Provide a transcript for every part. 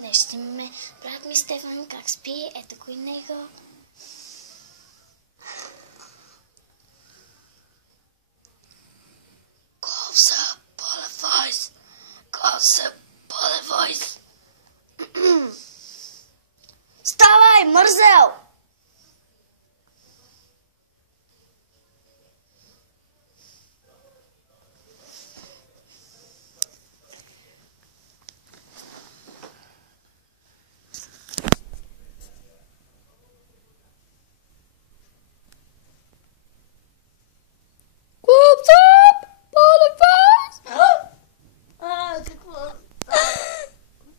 Днес ще имаме брат ми Стефан, как спи, ето го и него. Колса, полевойс, колса, полевойс. Ставай, мързел!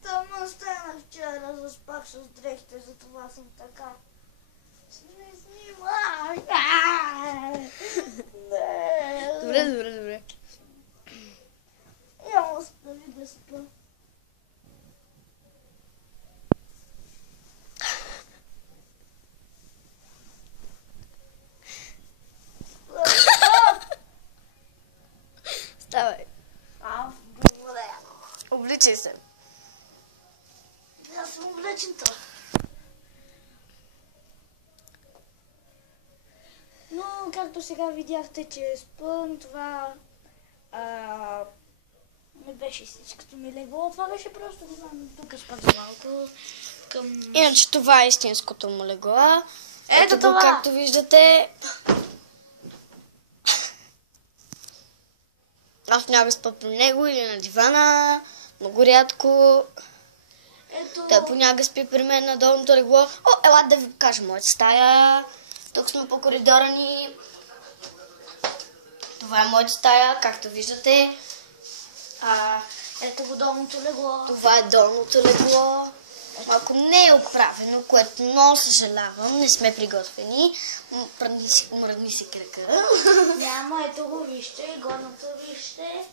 Тъмно стана вчера, заспах с дрехите, затова съм така. Не снимай! Добре. Я остави да спа. Ставай. Добре. Обличай се. Аз съм облечен то. Но, както сега видяхте, че спъм, това не беше всичкото ми легло. Това беше просто диван. Тук спах за малко. Иначе това е истинското му легло. Ето го, това! както виждате. Аз няма спа при него или на дивана. Много рядко. Ето. Той понякога спи при мен на долното легло. О, ела да ви покажа моята стая. Тук сме по коридора ни. Това е моята стая, както виждате. Ето го долното легло. Това е долното легло. Ако не е оправено, което много съжалявам, не сме приготвени. Мръдни си крака. Няма, ето го вижте, горното вижте.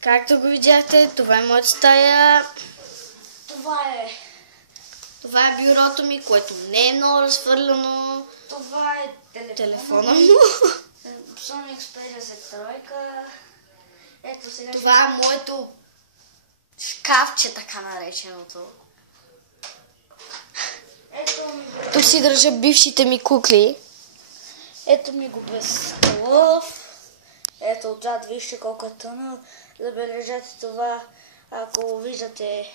Както го видяхте, това е моята стая. Това е бюрото ми, което не е много разхвърляно. Това е Телефона му. Sony Xperia Z3. Ето сега. Това е моето шкафче, така нареченото. Ето ми го. Тук си държа бившите ми кукли. Ето ми го без лъв. Ето отзад вижте колко е тънъл. Забележете това, ако виждате.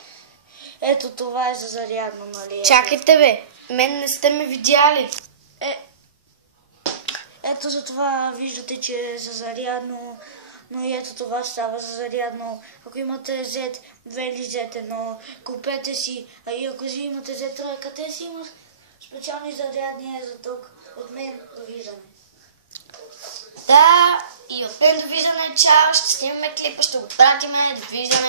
Ето това е за зарядно, нали? Чакайте бе, мен не сте ме видяли. Ето за това виждате, че е за зарядно, но и ето това става за зарядно. Ако имате Z2 или Z1, купете си, а и ако си имате Z3, те си имат специални зарядни за тук. От мен довиждане. Да, и от мен довиждане, чао, ще снимаме клипа, ще го пратиме, довиждане.